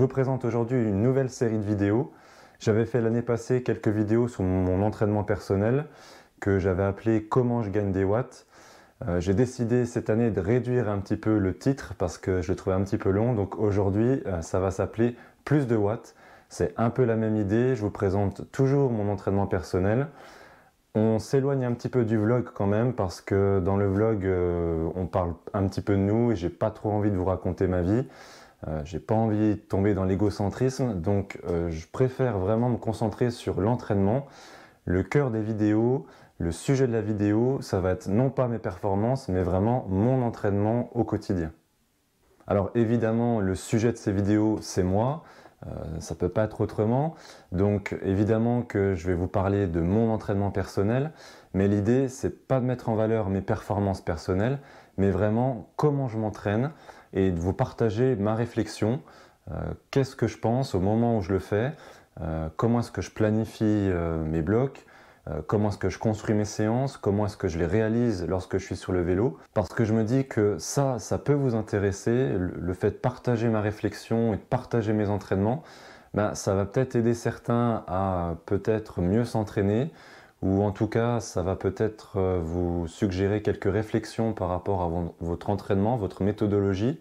Je vous présente aujourd'hui une nouvelle série de vidéos. J'avais fait l'année passée quelques vidéos sur mon entraînement personnel que j'avais appelé « Comment je gagne des watts ». J'ai décidé cette année de réduire un petit peu le titre parce que je le trouvais un petit peu long. Donc aujourd'hui, ça va s'appeler « Plus de watts ». C'est un peu la même idée. Je vous présente toujours mon entraînement personnel. On s'éloigne un petit peu du vlog quand même parce que dans le vlog, on parle un petit peu de nous et j'ai pas trop envie de vous raconter ma vie. J'ai pas envie de tomber dans l'égocentrisme, donc je préfère vraiment me concentrer sur l'entraînement. Le cœur des vidéos, le sujet de la vidéo, ça va être non pas mes performances, mais vraiment mon entraînement au quotidien. Alors évidemment, le sujet de ces vidéos, c'est moi. Ça peut pas être autrement. Donc évidemment que je vais vous parler de mon entraînement personnel, mais l'idée, c'est pas de mettre en valeur mes performances personnelles, mais vraiment comment je m'entraîne et de vous partager ma réflexion. Qu'est-ce que je pense au moment où je le fais, comment est-ce que je planifie mes blocs, comment est-ce que je construis mes séances, comment est-ce que je les réalise lorsque je suis sur le vélo. Parce que je me dis que ça peut vous intéresser, le fait de partager ma réflexion et de partager mes entraînements, ça va peut-être aider certains à peut-être mieux s'entraîner, ou en tout cas, ça va peut-être vous suggérer quelques réflexions par rapport à votre entraînement, votre méthodologie.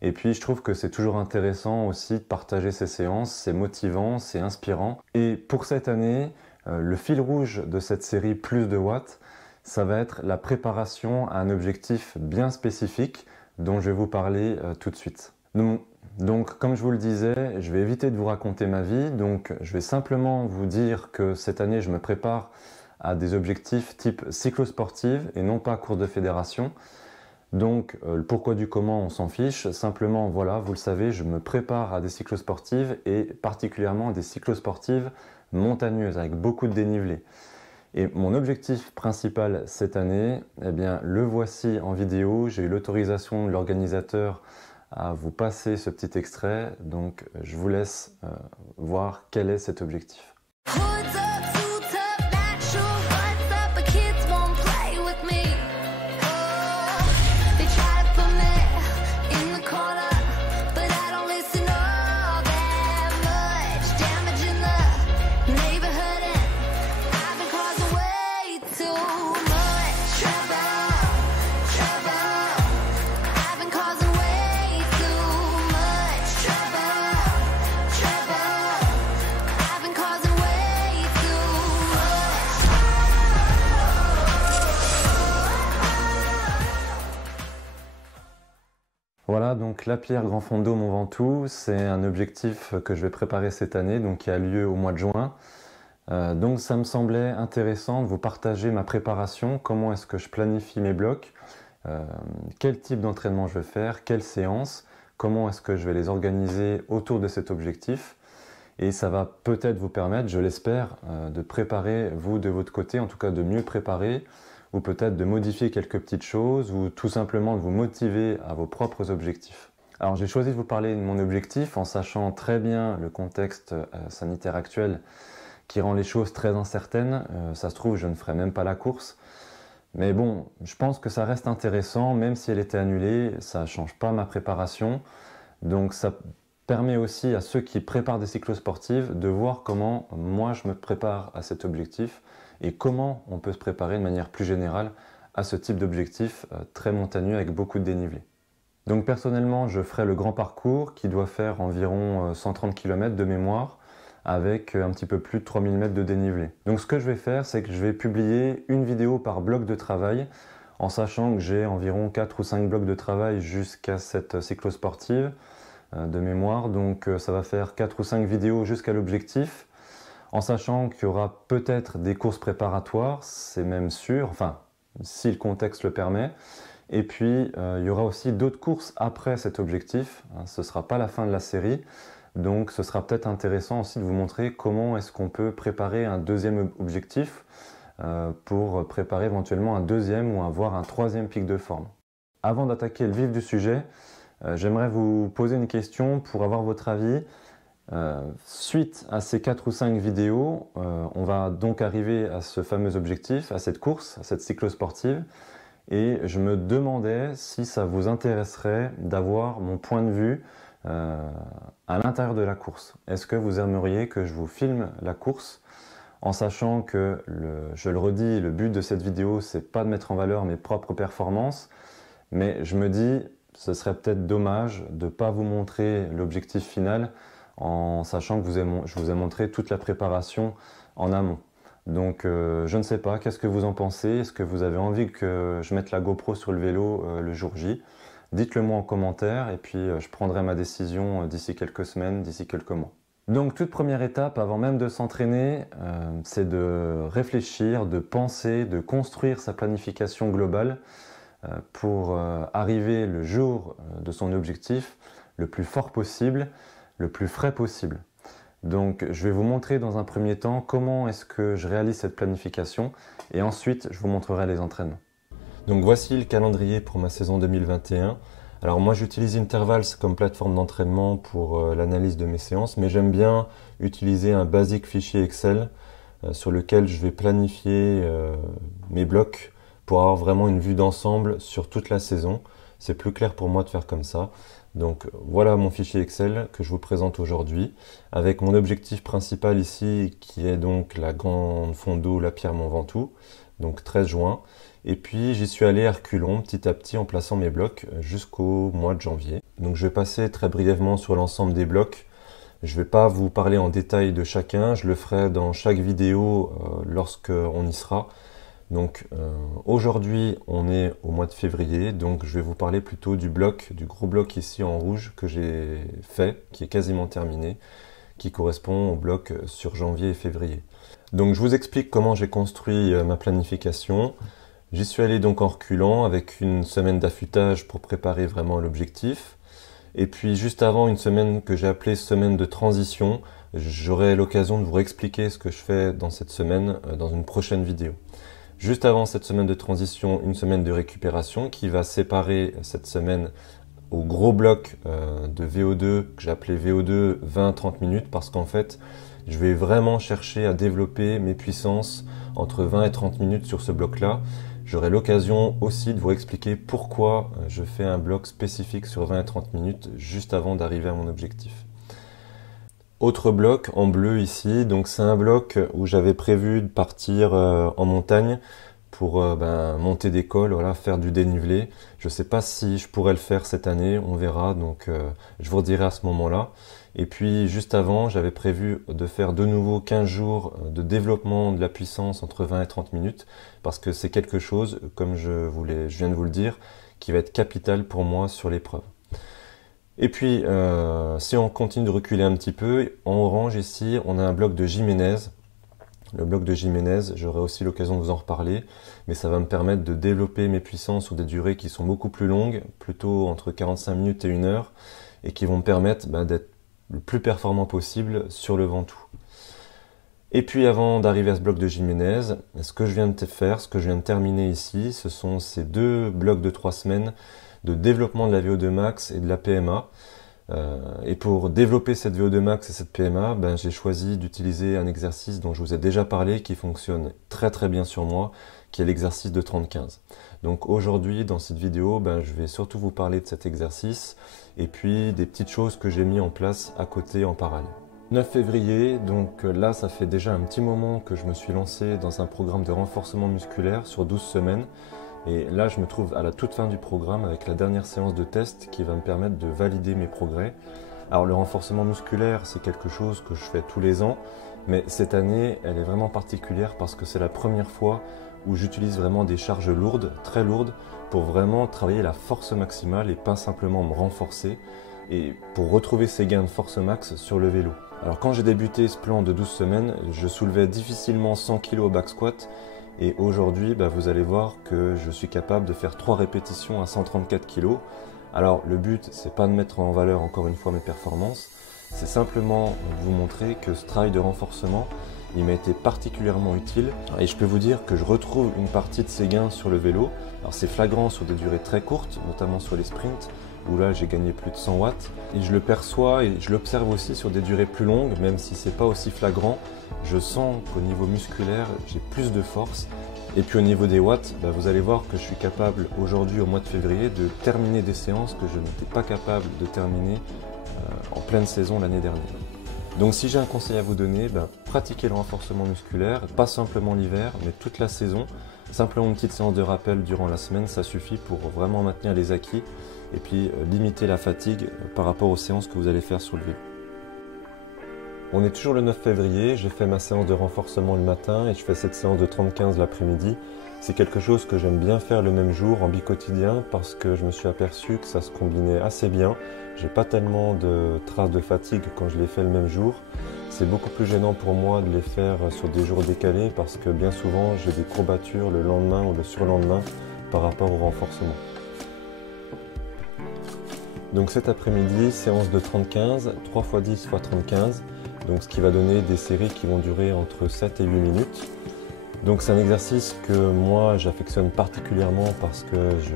Et puis, je trouve que c'est toujours intéressant aussi de partager ces séances, c'est motivant, c'est inspirant. Et pour cette année, le fil rouge de cette série Plus de watts, ça va être la préparation à un objectif bien spécifique dont je vais vous parler tout de suite. Donc, comme je vous le disais, je vais éviter de vous raconter ma vie, donc je vais simplement vous dire que cette année, je me prépare à des objectifs type cyclosportive et non pas course de fédération. Donc, le pourquoi du comment, on s'en fiche. Simplement, voilà, vous le savez, je me prépare à des cyclosportives et particulièrement à des cyclosportives montagneuses avec beaucoup de dénivelé. Et mon objectif principal cette année, eh bien, le voici en vidéo. J'ai eu l'autorisation de l'organisateur à vous passer ce petit extrait. Donc, je vous laisse voir quel est cet objectif. Voilà, donc la Pierre Grand Fondo Mont Ventoux, c'est un objectif que je vais préparer cette année, donc qui a lieu au mois de juin. Donc ça me semblait intéressant de vous partager ma préparation, comment est-ce que je planifie mes blocs, quel type d'entraînement je vais faire, quelles séances, comment est-ce que je vais les organiser autour de cet objectif. Et ça va peut-être vous permettre, je l'espère, de préparer vous de votre côté, en tout cas de mieux préparer, ou peut-être de modifier quelques petites choses, ou tout simplement de vous motiver à vos propres objectifs. Alors j'ai choisi de vous parler de mon objectif en sachant très bien le contexte sanitaire actuel qui rend les choses très incertaines. Ça se trouve, je ne ferai même pas la course. Mais bon, je pense que ça reste intéressant, même si elle était annulée, ça ne change pas ma préparation. Donc ça permet aussi à ceux qui préparent des cyclosportives de voir comment moi je me prépare à cet objectif et comment on peut se préparer de manière plus générale à ce type d'objectif très montagneux avec beaucoup de dénivelé. Donc personnellement, je ferai le grand parcours qui doit faire environ 130 km de mémoire avec un petit peu plus de 3000 mètres de dénivelé. Donc ce que je vais faire, c'est que je vais publier une vidéo par bloc de travail en sachant que j'ai environ 4 ou 5 blocs de travail jusqu'à cette cyclosportive de mémoire. Donc ça va faire 4 ou 5 vidéos jusqu'à l'objectif. En sachant qu'il y aura peut-être des courses préparatoires, c'est même sûr, enfin, si le contexte le permet. Et puis, il y aura aussi d'autres courses après cet objectif. Ce ne sera pas la fin de la série. Donc, ce sera peut-être intéressant aussi de vous montrer comment est-ce qu'on peut préparer un deuxième objectif pour préparer éventuellement un deuxième ou voire un troisième pic de forme. Avant d'attaquer le vif du sujet, j'aimerais vous poser une question pour avoir votre avis. Suite à ces 4 ou 5 vidéos, on va donc arriver à ce fameux objectif, à cette course, à cette cyclosportive. Et je me demandais si ça vous intéresserait d'avoir mon point de vue à l'intérieur de la course. Est-ce que vous aimeriez que je vous filme la course en sachant que, je le redis, le but de cette vidéo, c'est pas de mettre en valeur mes propres performances, mais je me dis, ce serait peut-être dommage de ne pas vous montrer l'objectif final en sachant que je vous ai montré toute la préparation en amont. Donc je ne sais pas, qu'est-ce que vous en pensez? Est-ce que vous avez envie que je mette la GoPro sur le vélo le jour J? Dites-le moi en commentaire et puis je prendrai ma décision d'ici quelques semaines, d'ici quelques mois. Donc toute première étape avant même de s'entraîner, c'est de réfléchir, de penser, de construire sa planification globale pour arriver le jour de son objectif le plus fort possible, le plus frais possible. Donc je vais vous montrer dans un premier temps comment est-ce que je réalise cette planification et ensuite je vous montrerai les entraînements. Donc voici le calendrier pour ma saison 2021. Alors moi j'utilise Intervals comme plateforme d'entraînement pour l'analyse de mes séances, mais j'aime bien utiliser un basique fichier Excel sur lequel je vais planifier mes blocs pour avoir vraiment une vue d'ensemble sur toute la saison. C'est plus clair pour moi de faire comme ça. Donc voilà mon fichier Excel que je vous présente aujourd'hui avec mon objectif principal ici qui est donc la Grande Fondo La Pierre-Mont Ventoux, donc 13 juin. Et puis j'y suis allé à reculons petit à petit en plaçant mes blocs jusqu'au mois de janvier. Donc je vais passer très brièvement sur l'ensemble des blocs. Je ne vais pas vous parler en détail de chacun, je le ferai dans chaque vidéo lorsqu'on y sera. Donc aujourd'hui on est au mois de février, donc je vais vous parler plutôt du gros bloc ici en rouge que j'ai fait, qui est quasiment terminé, qui correspond au bloc sur janvier et février. Donc je vous explique comment j'ai construit ma planification. J'y suis allé donc en reculant avec une semaine d'affûtage pour préparer vraiment l'objectif. Et puis juste avant, une semaine que j'ai appelée semaine de transition, j'aurai l'occasion de vous expliquer ce que je fais dans cette semaine dans une prochaine vidéo. Juste avant cette semaine de transition, une semaine de récupération qui va séparer cette semaine au gros bloc de VO2 que j'ai appelé VO2 20-30 minutes parce qu'en fait, je vais vraiment chercher à développer mes puissances entre 20 et 30 minutes sur ce bloc-là. J'aurai l'occasion aussi de vous expliquer pourquoi je fais un bloc spécifique sur 20 et 30 minutes juste avant d'arriver à mon objectif. Autre bloc en bleu ici, donc c'est un bloc où j'avais prévu de partir en montagne pour monter des cols, voilà, faire du dénivelé. Je ne sais pas si je pourrais le faire cette année, on verra, donc je vous redirai à ce moment-là. Et puis juste avant, j'avais prévu de faire de nouveau 15 jours de développement de la puissance entre 20 et 30 minutes parce que c'est quelque chose, comme je viens de vous le dire, qui va être capital pour moi sur l'épreuve. Et puis, si on continue de reculer un petit peu, en orange ici, on a un bloc de Jiménez. Le bloc de Jiménez, j'aurai aussi l'occasion de vous en reparler, mais ça va me permettre de développer mes puissances sur des durées qui sont beaucoup plus longues, plutôt entre 45 minutes et 1 heure, et qui vont me permettre d'être le plus performant possible sur le Ventoux. Et puis avant d'arriver à ce bloc de Jiménez, ce que je viens de faire, ce que je viens de terminer ici, ce sont ces deux blocs de 3 semaines de développement de la VO2 max et de la PMA. Et pour développer cette VO2 max et cette PMA, j'ai choisi d'utiliser un exercice dont je vous ai déjà parlé, qui fonctionne très très bien sur moi, qui est l'exercice de 30-15. Donc aujourd'hui, dans cette vidéo, je vais surtout vous parler de cet exercice et puis des petites choses que j'ai mis en place à côté en parallèle. 9 février, donc là ça fait déjà un petit moment que je me suis lancé dans un programme de renforcement musculaire sur 12 semaines. Et là, je me trouve à la toute fin du programme avec la dernière séance de test qui va me permettre de valider mes progrès. Alors le renforcement musculaire, c'est quelque chose que je fais tous les ans, mais cette année, elle est vraiment particulière parce que c'est la première fois où j'utilise vraiment des charges lourdes, très lourdes, pour vraiment travailler la force maximale et pas simplement me renforcer, et pour retrouver ces gains de force max sur le vélo. Alors quand j'ai débuté ce plan de 12 semaines, je soulevais difficilement 100 kg au back squat, et aujourd'hui, vous allez voir que je suis capable de faire 3 répétitions à 134 kg. Alors le but, c'est pas de mettre en valeur encore une fois mes performances, c'est simplement de vous montrer que ce travail de renforcement, il m'a été particulièrement utile. Et je peux vous dire que je retrouve une partie de ces gains sur le vélo. Alors c'est flagrant sur des durées très courtes, notamment sur les sprints, où là j'ai gagné plus de 100 watts. Et je le perçois et je l'observe aussi sur des durées plus longues, même si c'est pas aussi flagrant. Je sens qu'au niveau musculaire, j'ai plus de force. Et puis au niveau des watts, vous allez voir que je suis capable aujourd'hui, au mois de février, de terminer des séances que je n'étais pas capable de terminer en pleine saison l'année dernière. Donc si j'ai un conseil à vous donner, pratiquez le renforcement musculaire, pas simplement l'hiver, mais toute la saison. Simplement une petite séance de rappel durant la semaine, ça suffit pour vraiment maintenir les acquis et puis limiter la fatigue par rapport aux séances que vous allez faire sur le vélo. On est toujours le 9 février, j'ai fait ma séance de renforcement le matin et je fais cette séance de 30-15 l'après-midi. C'est quelque chose que j'aime bien faire le même jour en bi-quotidien parce que je me suis aperçu que ça se combinait assez bien. J'ai pas tellement de traces de fatigue quand je les fais le même jour. C'est beaucoup plus gênant pour moi de les faire sur des jours décalés parce que bien souvent j'ai des courbatures le lendemain ou le surlendemain par rapport au renforcement. Donc cet après-midi, séance de 30-15, 3 x 10 x 30-15, donc ce qui va donner des séries qui vont durer entre 7 et 8 minutes. Donc c'est un exercice que moi j'affectionne particulièrement parce que je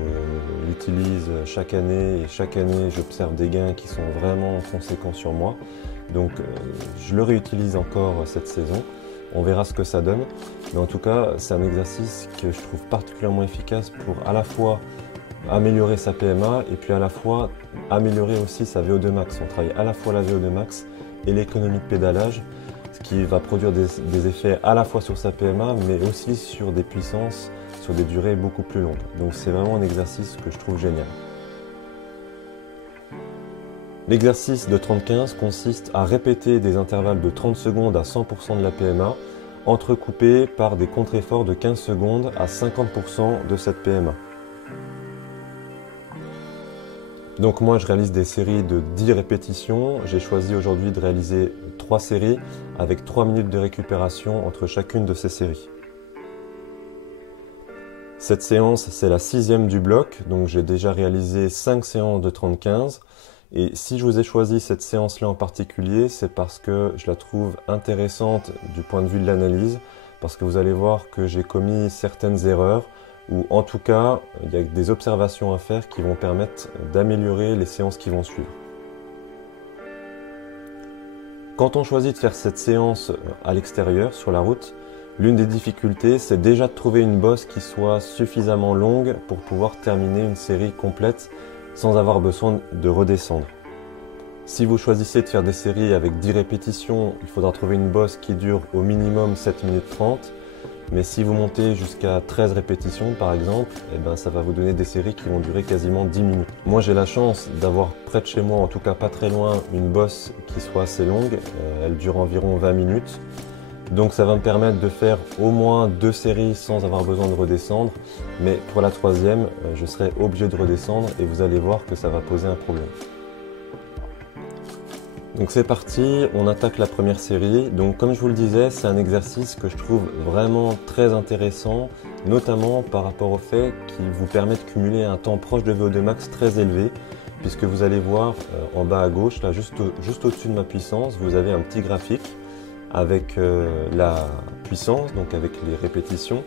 l'utilise chaque année et chaque année j'observe des gains qui sont vraiment conséquents sur moi. Donc je le réutilise encore cette saison, on verra ce que ça donne. Mais en tout cas c'est un exercice que je trouve particulièrement efficace pour à la fois améliorer sa PMA et puis à la fois améliorer aussi sa VO2 max. On travaille à la fois la VO2 max et l'économie de pédalage, ce qui va produire des effets à la fois sur sa PMA mais aussi sur des puissances, sur des durées beaucoup plus longues. Donc c'est vraiment un exercice que je trouve génial. L'exercice de 30-15 consiste à répéter des intervalles de 30 secondes à 100% de la PMA, entrecoupés par des contre-efforts de 15 secondes à 50% de cette PMA. Donc moi je réalise des séries de 10 répétitions, j'ai choisi aujourd'hui de réaliser 3 séries avec 3 minutes de récupération entre chacune de ces séries. Cette séance c'est la 6e du bloc, donc j'ai déjà réalisé 5 séances de 30-15 et si je vous ai choisi cette séance là en particulier c'est parce que je la trouve intéressante du point de vue de l'analyse, parce que vous allez voir que j'ai commis certaines erreurs ou en tout cas, il y a des observations à faire qui vont permettre d'améliorer les séances qui vont suivre. Quand on choisit de faire cette séance à l'extérieur, sur la route, l'une des difficultés, c'est déjà de trouver une bosse qui soit suffisamment longue pour pouvoir terminer une série complète sans avoir besoin de redescendre. Si vous choisissez de faire des séries avec 10 répétitions, il faudra trouver une bosse qui dure au minimum 7 minutes 30. Mais si vous montez jusqu'à 13 répétitions par exemple, ça va vous donner des séries qui vont durer quasiment 10 minutes. Moi j'ai la chance d'avoir près de chez moi, en tout cas pas très loin, une bosse qui soit assez longue. Elle dure environ 20 minutes. Donc ça va me permettre de faire au moins 2 séries sans avoir besoin de redescendre. Mais pour la 3e, je serai obligé de redescendre et vous allez voir que ça va poser un problème. Donc c'est parti, on attaque la première série. Donc comme je vous le disais, c'est un exercice que je trouve vraiment très intéressant, notamment par rapport au fait qu'il vous permet de cumuler un temps proche de VO2 max très élevé, puisque vous allez voir en bas à gauche, là juste au-dessus de ma puissance, vous avez un petit graphique avec la puissance, donc avec les répétitions,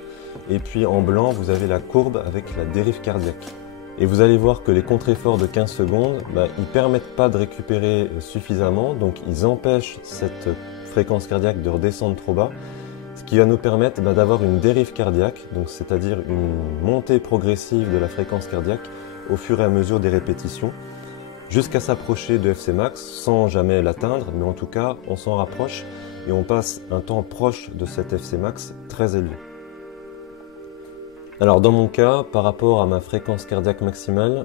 et puis en blanc, vous avez la courbe avec la dérive cardiaque. Et vous allez voir que les contre-efforts de 15 secondes, ils ne permettent pas de récupérer suffisamment, donc ils empêchent cette fréquence cardiaque de redescendre trop bas, ce qui va nous permettre d'avoir une dérive cardiaque, c'est-à-dire une montée progressive de la fréquence cardiaque au fur et à mesure des répétitions, jusqu'à s'approcher de FC max sans jamais l'atteindre, mais en tout cas on s'en rapproche et on passe un temps proche de cet FC max très élevé. Alors dans mon cas, par rapport à ma fréquence cardiaque maximale,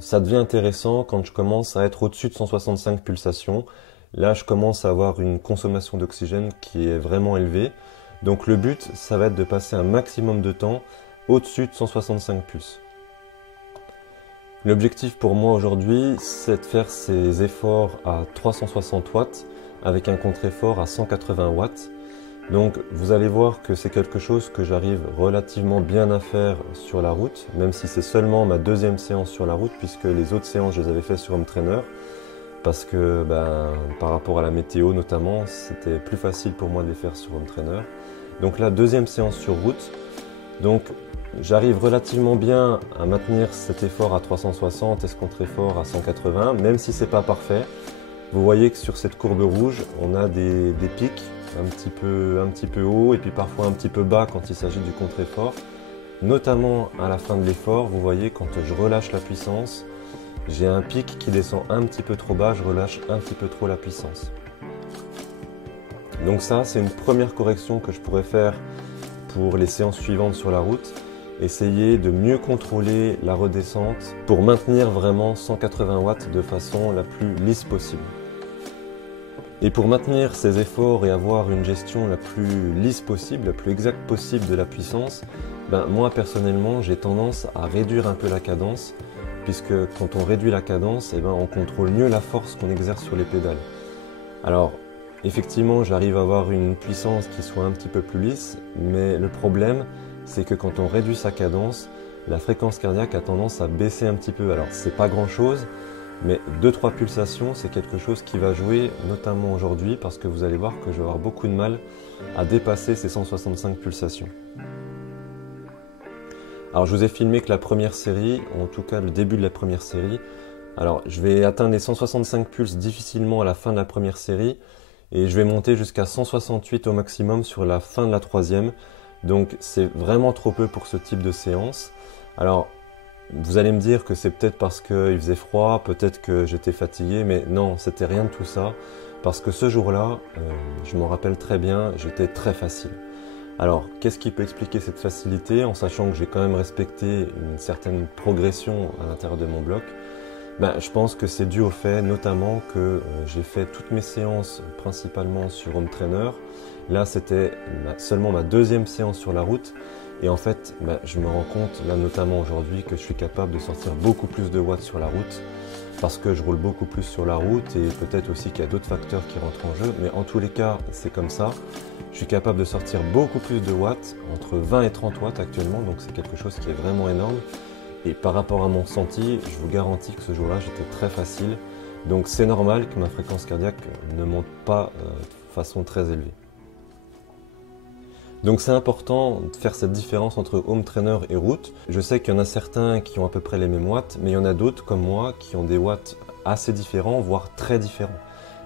ça devient intéressant quand je commence à être au-dessus de 165 pulsations. Là, je commence à avoir une consommation d'oxygène qui est vraiment élevée. Donc le but, ça va être de passer un maximum de temps au-dessus de 165 pulses. L'objectif pour moi aujourd'hui, c'est de faire ces efforts à 360 watts avec un contre-effort à 180 watts. Donc vous allez voir que c'est quelque chose que j'arrive relativement bien à faire sur la route, même si c'est seulement ma 2e séance sur la route, puisque les autres séances je les avais fait sur home trainer, parce que par rapport à la météo notamment, c'était plus facile pour moi de les faire sur home trainer. Donc la 2e séance sur route, donc j'arrive relativement bien à maintenir cet effort à 360 et ce contre-effort à 180, même si c'est pas parfait. Vous voyez que sur cette courbe rouge, on a des pics un petit peu haut et puis parfois un petit peu bas quand il s'agit du contre-effort. Notamment à la fin de l'effort, vous voyez quand je relâche la puissance, j'ai un pic qui descend un petit peu trop bas, je relâche un petit peu trop la puissance. Donc ça, c'est une première correction que je pourrais faire pour les séances suivantes sur la route. Essayer de mieux contrôler la redescente pour maintenir vraiment 180 watts de façon la plus lisse possible. Et pour maintenir ces efforts et avoir une gestion la plus lisse possible, la plus exacte possible de la puissance, moi personnellement j'ai tendance à réduire un peu la cadence, puisque quand on réduit la cadence, on contrôle mieux la force qu'on exerce sur les pédales. Alors effectivement j'arrive à avoir une puissance qui soit un petit peu plus lisse, mais le problème c'est que quand on réduit sa cadence, la fréquence cardiaque a tendance à baisser un petit peu. Alors c'est pas grand chose, mais 2-3 pulsations, c'est quelque chose qui va jouer, notamment aujourd'hui, parce que vous allez voir que je vais avoir beaucoup de mal à dépasser ces 165 pulsations. Alors je vous ai filmé que la première série, en tout cas le début de la première série. Alors je vais atteindre les 165 pulses difficilement à la fin de la première série, et je vais monter jusqu'à 168 au maximum sur la fin de la troisième. Donc c'est vraiment trop peu pour ce type de séance. Alors vous allez me dire que c'est peut-être parce qu'il faisait froid, peut-être que j'étais fatigué, mais non, c'était rien de tout ça. Parce que ce jour-là, je m'en rappelle très bien, j'étais très facile. Alors, qu'est-ce qui peut expliquer cette facilité, en sachant que j'ai quand même respecté une certaine progression à l'intérieur de mon bloc? Je pense que c'est dû au fait notamment que j'ai fait toutes mes séances principalement sur home trainer. Là c'était seulement ma deuxième séance sur la route et en fait je me rends compte là notamment aujourd'hui que je suis capable de sortir beaucoup plus de watts sur la route parce que je roule beaucoup plus sur la route et peut-être aussi qu'il y a d'autres facteurs qui rentrent en jeu, mais en tous les cas c'est comme ça. Je suis capable de sortir beaucoup plus de watts, entre 20 et 30 watts actuellement, donc c'est quelque chose qui est vraiment énorme. Et par rapport à mon ressenti, je vous garantis que ce jour-là, j'étais très facile. Donc c'est normal que ma fréquence cardiaque ne monte pas de façon très élevée. Donc c'est important de faire cette différence entre home trainer et route. Je sais qu'il y en a certains qui ont à peu près les mêmes watts, mais il y en a d'autres comme moi qui ont des watts assez différents, voire très différents.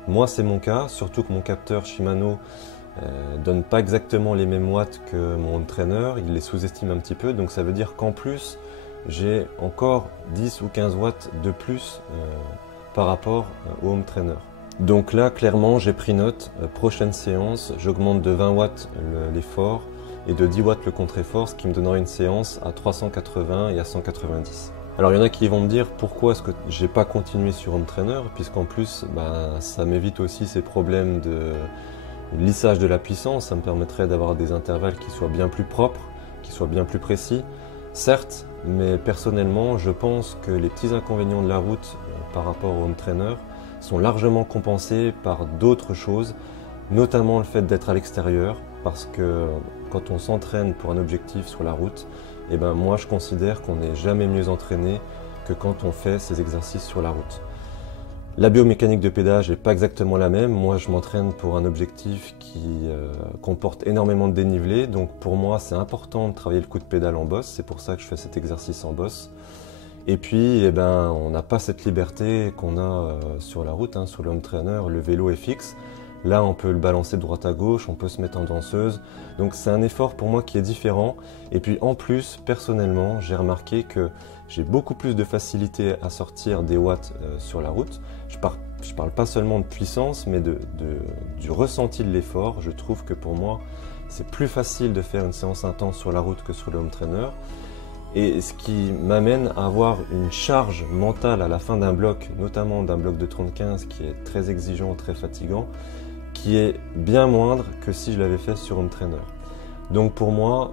Moi c'est mon cas, surtout que mon capteur Shimano donne pas exactement les mêmes watts que mon home trainer, il les sous-estime un petit peu, donc ça veut dire qu'en plus, j'ai encore 10 ou 15 watts de plus par rapport au home trainer. Donc là, clairement, j'ai pris note. Prochaine séance, j'augmente de 20 watts l'effort et de 10 watts le contre-effort, ce qui me donnera une séance à 380 et à 190. Alors il y en a qui vont me dire pourquoi est-ce que j'ai pas continué sur home trainer, puisqu'en plus ça m'évite aussi ces problèmes de lissage de la puissance, ça me permettrait d'avoir des intervalles qui soient bien plus propres, qui soient bien plus précis. Certes, mais personnellement, je pense que les petits inconvénients de la route par rapport au home trainer sont largement compensés par d'autres choses, notamment le fait d'être à l'extérieur, parce que quand on s'entraîne pour un objectif sur la route, moi je considère qu'on n'est jamais mieux entraîné que quand on fait ces exercices sur la route. La biomécanique de pédage n'est pas exactement la même. Moi, je m'entraîne pour un objectif qui comporte énormément de dénivelé. Donc pour moi, c'est important de travailler le coup de pédale en bosse. C'est pour ça que je fais cet exercice en bosse. Et puis, on n'a pas cette liberté qu'on a sur la route, sur le home trainer. Le vélo est fixe. Là, on peut le balancer de droite à gauche, on peut se mettre en danseuse. Donc c'est un effort pour moi qui est différent. Et puis en plus, personnellement, j'ai remarqué que j'ai beaucoup plus de facilité à sortir des watts sur la route. Je parle pas seulement de puissance, mais du ressenti de l'effort. Je trouve que pour moi, c'est plus facile de faire une séance intense sur la route que sur le home trainer. Et ce qui m'amène à avoir une charge mentale à la fin d'un bloc, notamment d'un bloc de 30-15 qui est très exigeant, très fatigant, qui est bien moindre que si je l'avais fait sur home trainer. Donc pour moi,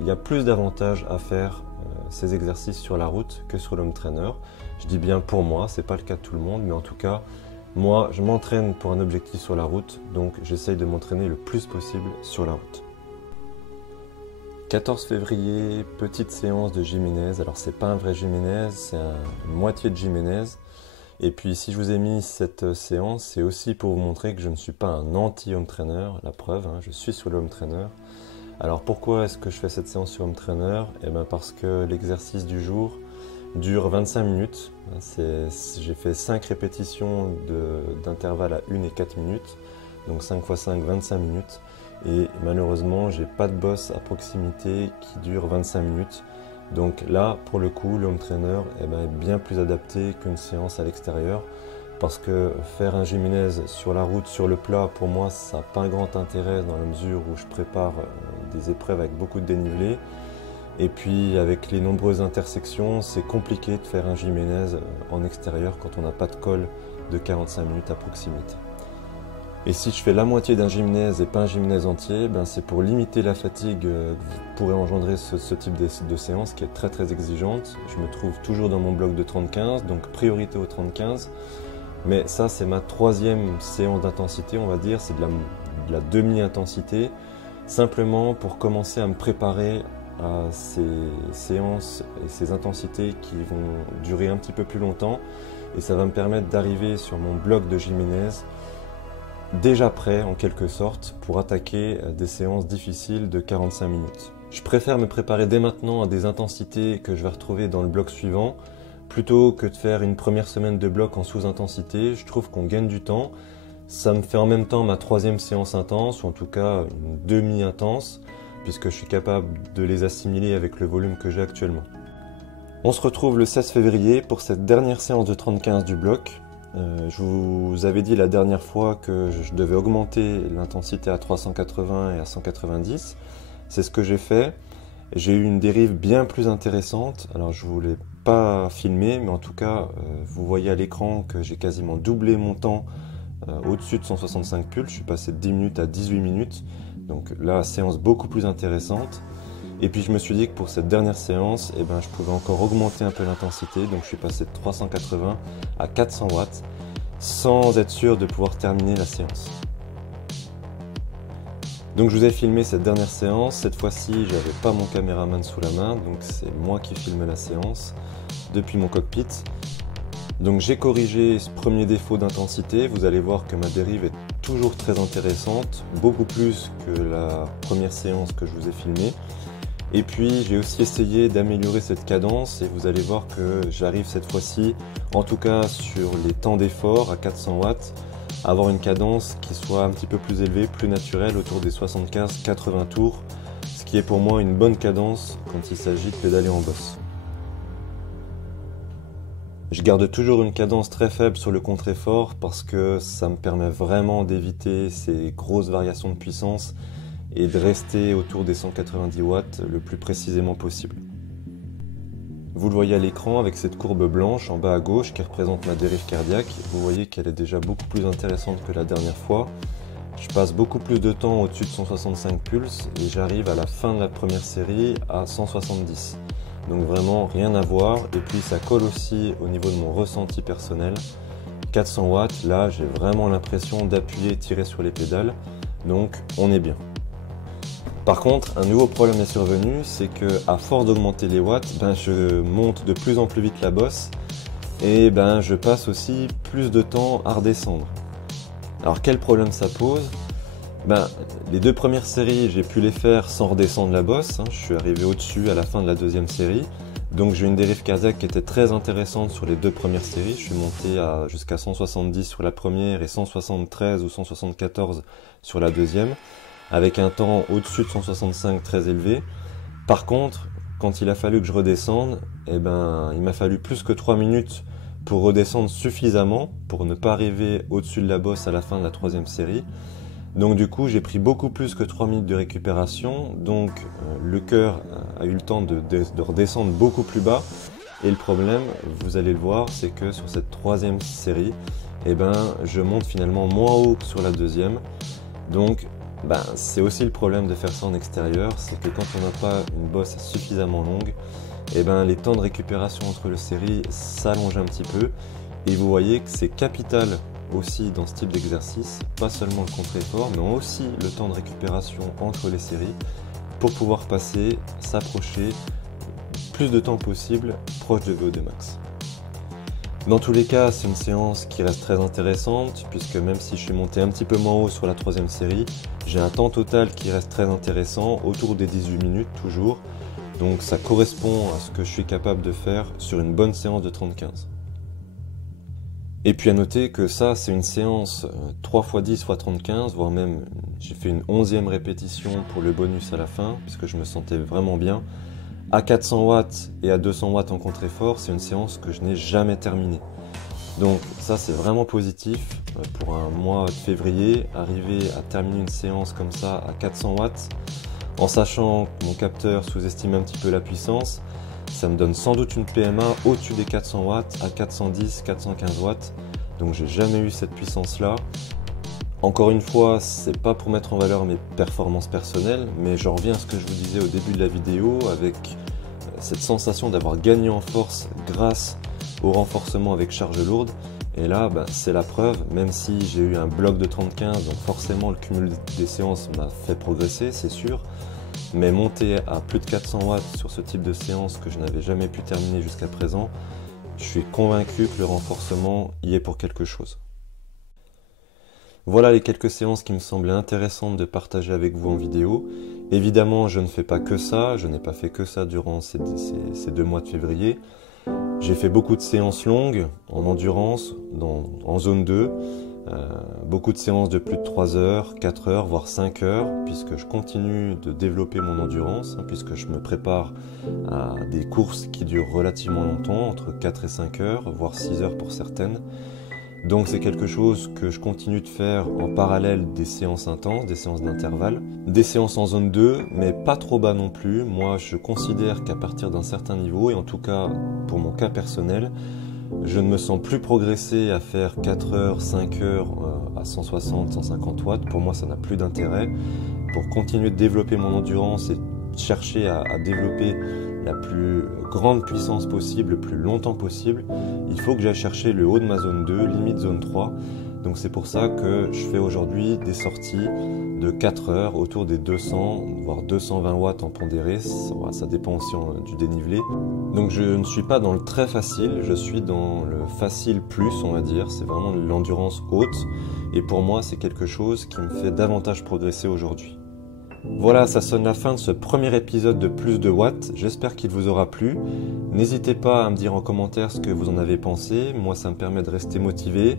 il y a plus d'avantages à faire ces exercices sur la route que sur le home trainer. Je dis bien pour moi, c'est pas le cas de tout le monde, mais en tout cas, moi je m'entraîne pour un objectif sur la route, donc j'essaye de m'entraîner le plus possible sur la route. 14 février, petite séance de Jiménez. Alors c'est pas un vrai Jiménez, c'est une moitié de Jiménez. Et puis si je vous ai mis cette séance, c'est aussi pour vous montrer que je ne suis pas un anti-home trainer, la preuve, je suis sur le home trainer. Alors pourquoi est-ce que je fais cette séance sur home trainer? Parce que l'exercice du jour dure 25 minutes. J'ai fait 5 répétitions d'intervalle à 1 et 4 minutes, donc 5 x 5, 25 minutes. Et malheureusement, j'ai pas de boss à proximité qui dure 25 minutes. Donc là, pour le coup, le home trainer est bien plus adapté qu'une séance à l'extérieur, parce que faire un gymnase sur la route, sur le plat, pour moi, ça n'a pas un grand intérêt dans la mesure où je prépare des épreuves avec beaucoup de dénivelé. Et puis avec les nombreuses intersections, c'est compliqué de faire un gymnase en extérieur quand on n'a pas de col de 45 minutes à proximité. Et si je fais la moitié d'un gymnase et pas un gymnase entier, c'est pour limiter la fatigue que pourrait engendrer ce type de séance qui est très exigeante. Je me trouve toujours dans mon bloc de 30-15, donc priorité au 30-15. Mais ça, c'est ma troisième séance d'intensité, on va dire, c'est de la demi-intensité, simplement pour commencer à me préparer à ces séances et ces intensités qui vont durer un petit peu plus longtemps. Et ça va me permettre d'arriver sur mon bloc de gymnase déjà prêt en quelque sorte pour attaquer des séances difficiles de 45 minutes. Je préfère me préparer dès maintenant à des intensités que je vais retrouver dans le bloc suivant plutôt que de faire une première semaine de bloc en sous-intensité. Je trouve qu'on gagne du temps. Ça me fait en même temps ma troisième séance intense, ou en tout cas une demi-intense, puisque je suis capable de les assimiler avec le volume que j'ai actuellement. On se retrouve le 16 février pour cette dernière séance de 30-15 du bloc. Je vous avais dit la dernière fois que je devais augmenter l'intensité à 380 et à 190. C'est ce que j'ai fait. J'ai eu une dérive bien plus intéressante. Alors je ne vous l'ai pas filmé, mais en tout cas, vous voyez à l'écran que j'ai quasiment doublé mon temps au-dessus de 165 pulses. Je suis passé de 10 minutes à 18 minutes. Donc là, séance beaucoup plus intéressante. Et puis je me suis dit que pour cette dernière séance, je pouvais encore augmenter un peu l'intensité. Donc je suis passé de 380 à 400 watts sans être sûr de pouvoir terminer la séance. Donc je vous ai filmé cette dernière séance. Cette fois-ci, je n'avais pas mon caméraman sous la main. Donc c'est moi qui filme la séance depuis mon cockpit. Donc j'ai corrigé ce premier défaut d'intensité. Vous allez voir que ma dérive est toujours très intéressante, beaucoup plus que la première séance que je vous ai filmée. Et puis j'ai aussi essayé d'améliorer cette cadence et vous allez voir que j'arrive cette fois-ci, en tout cas sur les temps d'effort à 400 watts, à avoir une cadence qui soit un petit peu plus élevée, plus naturelle, autour des 75-80 tours, ce qui est pour moi une bonne cadence quand il s'agit de pédaler en bosse. Je garde toujours une cadence très faible sur le contre-effort parce que ça me permet vraiment d'éviter ces grosses variations de puissance et de rester autour des 190 watts le plus précisément possible. Vous le voyez à l'écran avec cette courbe blanche en bas à gauche qui représente ma dérive cardiaque. Vous voyez qu'elle est déjà beaucoup plus intéressante que la dernière fois. Je passe beaucoup plus de temps au-dessus de 165 pulses et j'arrive à la fin de la première série à 170. Donc vraiment rien à voir, et puis ça colle aussi au niveau de mon ressenti personnel. 400 watts, là j'ai vraiment l'impression d'appuyer et tirer sur les pédales, donc on est bien. Par contre, un nouveau problème est survenu, c'est que à force d'augmenter les watts, je monte de plus en plus vite la bosse et je passe aussi plus de temps à redescendre. Alors quel problème ça pose? Les deux premières séries, j'ai pu les faire sans redescendre la bosse. Je suis arrivé au-dessus à la fin de la deuxième série. Donc j'ai une dérive cardiaque qui était très intéressante sur les deux premières séries. Je suis monté jusqu'à 170 sur la première et 173 ou 174 sur la deuxième, avec un temps au-dessus de 165 très élevé. Par contre, quand il a fallu que je redescende, il m'a fallu plus que 3 minutes pour redescendre suffisamment pour ne pas arriver au-dessus de la bosse à la fin de la troisième série. Donc du coup, j'ai pris beaucoup plus que 3 minutes de récupération, donc le cœur a eu le temps de redescendre beaucoup plus bas. Et le problème, vous allez le voir, c'est que sur cette troisième série, je monte finalement moins haut que sur la deuxième. Donc c'est aussi le problème de faire ça en extérieur, c'est que quand on n'a pas une bosse suffisamment longue, les temps de récupération entre les séries s'allongent un petit peu. Et vous voyez que c'est capital aussi dans ce type d'exercice, pas seulement le contre-effort, mais aussi le temps de récupération entre les séries pour pouvoir s'approcher plus de temps possible proche de VO2 max. Dans tous les cas, c'est une séance qui reste très intéressante puisque même si je suis monté un petit peu moins haut sur la troisième série, j'ai un temps total qui reste très intéressant, autour des 18 minutes toujours. Donc ça correspond à ce que je suis capable de faire sur une bonne séance de 30-15. Et puis à noter que ça, c'est une séance 3x10 x 30-15, voire même j'ai fait une 11e répétition pour le bonus à la fin, puisque je me sentais vraiment bien. À 400 watts et à 200 watts en contre-effort, c'est une séance que je n'ai jamais terminée. Donc ça c'est vraiment positif pour un mois de février, arriver à terminer une séance comme ça à 400 watts, en sachant que mon capteur sous-estime un petit peu la puissance, ça me donne sans doute une PMA au-dessus des 400 watts à 410, 415 watts. Donc j'ai jamais eu cette puissance là. Encore une fois, c'est pas pour mettre en valeur mes performances personnelles, mais j'en reviens à ce que je vous disais au début de la vidéo avec cette sensation d'avoir gagné en force grâce au renforcement avec charge lourde. Et là, c'est la preuve, même si j'ai eu un bloc de 30-15, donc forcément le cumul des séances m'a fait progresser, c'est sûr. Mais monter à plus de 400 watts sur ce type de séance que je n'avais jamais pu terminer jusqu'à présent, je suis convaincu que le renforcement y est pour quelque chose. Voilà les quelques séances qui me semblaient intéressantes de partager avec vous en vidéo. Évidemment, je ne fais pas que ça, je n'ai pas fait que ça durant ces 2 mois de février. J'ai fait beaucoup de séances longues, en endurance, en zone 2, beaucoup de séances de plus de 3 heures, 4 heures, voire 5 heures, puisque je continue de développer mon endurance, puisque je me prépare à des courses qui durent relativement longtemps, entre 4 et 5 heures, voire 6 heures pour certaines. Donc c'est quelque chose que je continue de faire en parallèle des séances intenses, des séances d'intervalle, des séances en zone 2, mais pas trop bas non plus. Moi je considère qu'à partir d'un certain niveau, et en tout cas pour mon cas personnel, je ne me sens plus progresser à faire 4 heures, 5 heures à 160, 150 watts. Pour moi ça n'a plus d'intérêt. Pour continuer de développer mon endurance et chercher à développer la plus grande puissance possible, le plus longtemps possible, il faut que j'aille chercher le haut de ma zone 2, limite zone 3. Donc c'est pour ça que je fais aujourd'hui des sorties de 4 heures autour des 200, voire 220 watts en pondéré, ça dépend aussi du dénivelé. Donc je ne suis pas dans le très facile, je suis dans le facile plus, on va dire, c'est vraiment de l'endurance haute. Et pour moi, c'est quelque chose qui me fait davantage progresser aujourd'hui. Voilà, ça sonne la fin de ce premier épisode de Plus de Watts, j'espère qu'il vous aura plu. N'hésitez pas à me dire en commentaire ce que vous en avez pensé, moi ça me permet de rester motivé,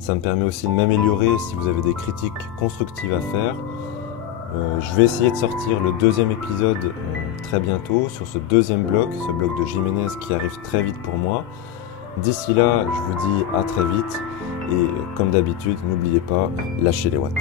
ça me permet aussi de m'améliorer si vous avez des critiques constructives à faire. Je vais essayer de sortir le 2e épisode très bientôt sur ce 2e bloc, ce bloc de Jiménez qui arrive très vite pour moi. D'ici là, je vous dis à très vite et comme d'habitude, n'oubliez pas, lâchez les watts.